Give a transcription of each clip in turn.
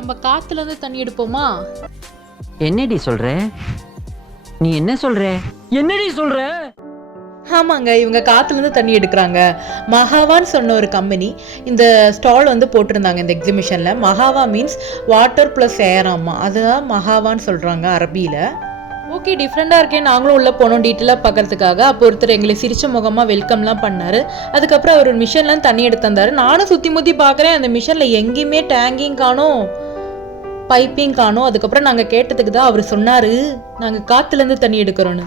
நம்ம காத்துல இருந்து தண்ணி எடுப்போமா? என்னடி சொல்ற? நீ என்ன சொல்ற? என்னடி சொல்ற? ஆமாங்க இவங்க காத்துலேருந்து தண்ணி எடுக்கிறாங்க. மகாவான்னு சொன்ன ஒரு கம்பெனி இந்த ஸ்டால் வந்து போட்டிருந்தாங்க இந்த எக்ஸிபிஷனில் மகாவா மீன்ஸ் வாட்டர் ப்ளஸ் ஏர் ஆமா. அதுதான் மகாவான்னு சொல்கிறாங்க அரபியில். ஓகே டிஃப்ரெண்ட்டாக இருக்கே நாங்களும் உள்ளே போனோம் டீட்டெயிலாக பார்க்கறதுக்காக. அப்போ ஒருத்தர் எங்களை சிரிச்ச முகமாக வெல்கம்லாம் பண்ணார். அதுக்கப்புறம் அவர் ஒரு மிஷின்லாம் தண்ணி எடுத்து தந்தார். நானும் சுற்றி முற்றி பார்க்குறேன். அந்த மிஷினில் எங்கேயுமே டேங்கிங் காணும். பைப்பிங் காணும். அதுக்கப்புறம் நாங்கள் கேட்டதுக்கு தான் அவர் சொன்னார். நாங்கள் காற்றுலேருந்து தண்ணி எடுக்கிறோன்னு.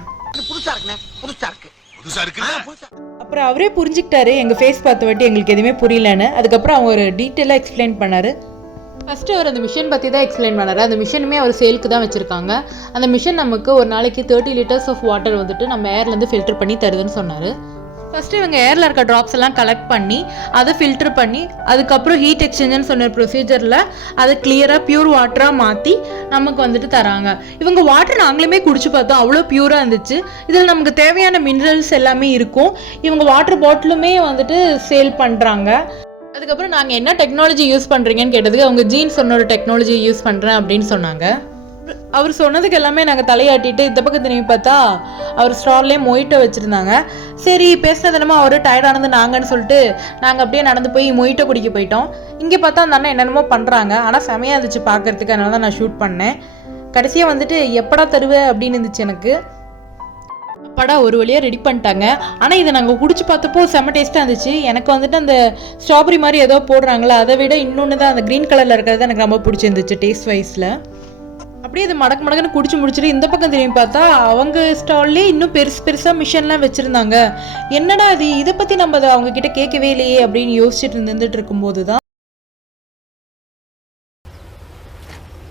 அப்புறம் அவரே புரிஞ்சுக்கிட்டாரு. எங்கள் ஃபேஸ் பார்த்த வாட்டி எங்களுக்கு எதுவுமே புரியலன்னு. அதுக்கப்புறம் அவங்க ஒரு டீட்டெயிலாக எக்ஸ்பிளைன் பண்ணாரு. ஃபஸ்ட்டு அவர் அந்த மிஷின் பற்றி தான் எக்ஸ்பிளைன் பண்ணாரு. அந்த மிஷினுமே அவர் சேலுக்கு தான் வச்சுருக்காங்க. அந்த மிஷின் நமக்கு ஒரு நாளைக்கு தேர்ட்டி லிட்டர்ஸ் ஆஃப் வாட்டர் வந்துட்டு நம்ம ஏர்லேருந்து ஃபில்டர் பண்ணி தருதுன்னு சொன்னார். ஃபஸ்ட்டு இவங்க ஏரில் இருக்க ட்ராப்ஸ் எல்லாம் கலெக்ட் பண்ணி அதை ஃபில்டர் பண்ணி அதுக்கப்புறம் ஹீட் எக்ஸ்சேஞ்சுன்னு சொன்ன ப்ரொசீஜரில் அதை கிளியராக பியூர் வாட்டராக மாற்றி நமக்கு வந்துட்டு தராங்க. இவங்க வாட்டர் நாங்களுமே குடிச்சு பார்த்தோம். அவ்வளோ பியூராக இருந்துச்சு. இதில் நமக்கு தேவையான மினரல்ஸ் எல்லாமே இருக்கும். இவங்க வாட்டர் பாட்டிலுமே வந்துட்டு சேல் பண்ணுறாங்க அதுக்கப்புறம் நாங்கள் என்ன டெக்னாலஜி யூஸ் பண்ணுறீங்கன்னு கேட்டதுக்கு அவங்க ஜீன்ஸ் சொன்ன ஒரு டெக்னாலஜி யூஸ் பண்ணுறேன் அப்படின்னு சொன்னாங்க. அவர் சொன்னதுக்கு எல்லாமே நாங்கள் தலையாட்டிட்டு இந்த பக்கம் திரும்பி பார்த்தா அவர் ஸ்டால்லே மொயிட்டோ வச்சுருந்தாங்க. சரி பேசின தினமும் அவர் டயர்டானது நாங்கன்னு சொல்லிட்டு நாங்கள் அப்படியே நடந்து போய் மொயிட்டோ குடிக்க போயிட்டோம். இங்கே பார்த்தா அந்த அண்ணன் என்னென்னமோ பண்ணுறாங்க ஆனால் செமையாக இருந்துச்சு பார்க்கறதுக்கு. அதனால தான் நான் ஷூட் பண்ணேன். கடைசியாக வந்துட்டு எப்படா தருவேன் அப்படின்னு இருந்துச்சு எனக்கு. அப்பாடா ஒரு வழியாக ரெடி பண்ணிட்டாங்க. ஆனால் இதை நாங்கள் குடிச்சு பார்த்தப்போ செம்ம டேஸ்ட்டாக இருந்துச்சு. எனக்கு வந்துட்டு அந்த ஸ்ட்ராபெரி மாதிரி ஏதோ போடுறாங்களா அதை விட இன்னொன்று தான் அந்த க்ரீன் கலரில் இருக்கிறது எனக்கு ரொம்ப பிடிச்சிருந்துச்சு டேஸ்ட் வைஸில் அப்படியே இது மடக்கு மடக்குன்னு குடிச்சு முடிச்சுட்டு இந்த பக்கம் திரும்பி பார்த்தா அவங்க ஸ்டால்லே இன்னும் பெருசு பெருசாக மிஷின்லாம் வச்சுருந்தாங்க. என்னடா இது? இதை பற்றி நம்ம அதை அவங்க கிட்ட கேட்கவே இல்லையே அப்படின்னு யோசிச்சுட்டு நின்றுட்டு இருக்கும்போது தான்.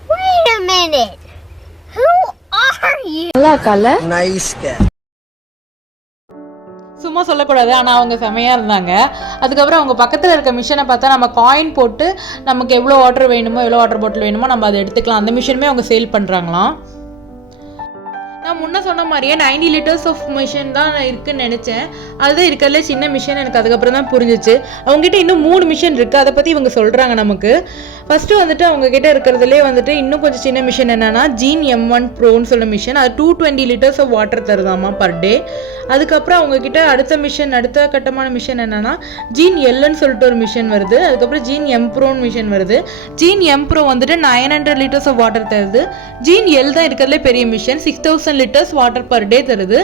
Wait a சும்மா சொல்லக்கூடாது. ஆனால் அவங்க செமையாக இருந்தாங்க. அதுக்கப்புறம் அவங்க பக்கத்தில் இருக்க மிஷினை பார்த்தா நம்ம காயின் போட்டு நமக்கு எவ்வளோ வாட்டர் வேணுமோ எவ்வளோ வாட்டர் பாட்டில் வேணுமோ நம்ம அதை எடுத்துக்கலாம். அந்த மிஷினுமே அவங்க சேல் பண்ணுறாங்களாம் நான் முன்ன சொன்ன மாதிரியே 90 லிட்டர்ஸ் ஆஃப் மிஷின் தான் இருக்குன்னு நினச்சேன். அதுதான் இருக்கிறதுல சின்ன மிஷின் எனக்கு அதுக்கப்புறம் தான் புரிஞ்சிச்சு. அவங்ககிட்ட இன்னும் மூணு மிஷின் இருக்குது அதை பற்றி இவங்க சொல்கிறாங்க நமக்கு. ஃபஸ்ட்டு வந்துட்டு அவங்க கிட்ட இருக்கிறதுலே வந்துட்டு இன்னும் கொஞ்சம் சின்ன மிஷின் என்னன்னா ஜீன் எம் ஒன் ப்ரோன்னு சொல்ல மிஷின் அது two twenty litres of water தருதாமா per day அதுக்கப்புறம் அவங்க கிட்ட அடுத்த மிஷின் அடுத்த கட்டமான மிஷின் என்னன்னா ஜீன் எல்லுன்னு சொல்லிட்டு ஒரு மிஷின் வருது. அதுக்கப்புறம் ஜீன் எம்ப்ரோன்னு மிஷின் வருது. ஜீன் எம் ப்ரோ வந்துட்டு nine hundred litres of water தருது. ஜீன் எல் தான் இருக்கிறதுலே பெரிய machine six thousand litres water per day தருது.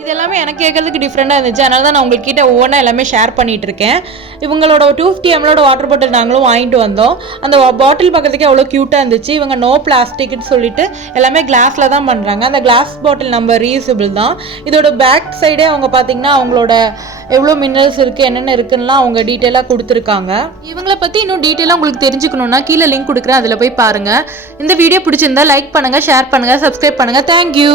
இது எல்லாமே எனக்கு கேட்கறதுக்கு டிஃப்ரெண்டாக இருந்துச்சு. அதனால தான் நான் உங்கள்கிட்ட ஒவ்வொன்றா எல்லாமே ஷேர் பண்ணிட்டு இருக்கேன். இவங்களோட டூ ஃபிஃப்டி எம்எலோட வாட்டர் பாட்டில் நாங்களும் வாங்கிட்டு வந்தோம். அந்த பாட்டில் பார்க்கறதுக்கே அவ்வளோ க்யூட்டாக இருந்துச்சு. இவங்க நோ பிளாஸ்டிக்னு சொல்லிட்டு எல்லாமே கிளாஸில் தான் பண்ணுறாங்க அந்த கிளாஸ் பாட்டில் நம்ம ரீயூசபிள் தான். இதோட பேக் சைடே அவங்க பார்த்தீங்கன்னா அவங்களோட எவ்வளோ மினரல்ஸ் இருக்குது என்னென்ன இருக்குன்னுலாம் அவங்க டீட்டெயிலாக கொடுத்துருக்காங்க. இவங்களை பற்றி இன்னும் டீட்டெயிலாக உங்களுக்கு தெரிஞ்சுக்கணுன்னா கீழே லிங்க் கொடுக்குறேன் அதில் போய் பாருங்கள் இந்த வீடியோ பிடிச்சிருந்தா லைக் பண்ணுங்கள் ஷேர் பண்ணுங்கள் சப்ஸ்கிரைப் பண்ணுங்கள் தேங்க்யூ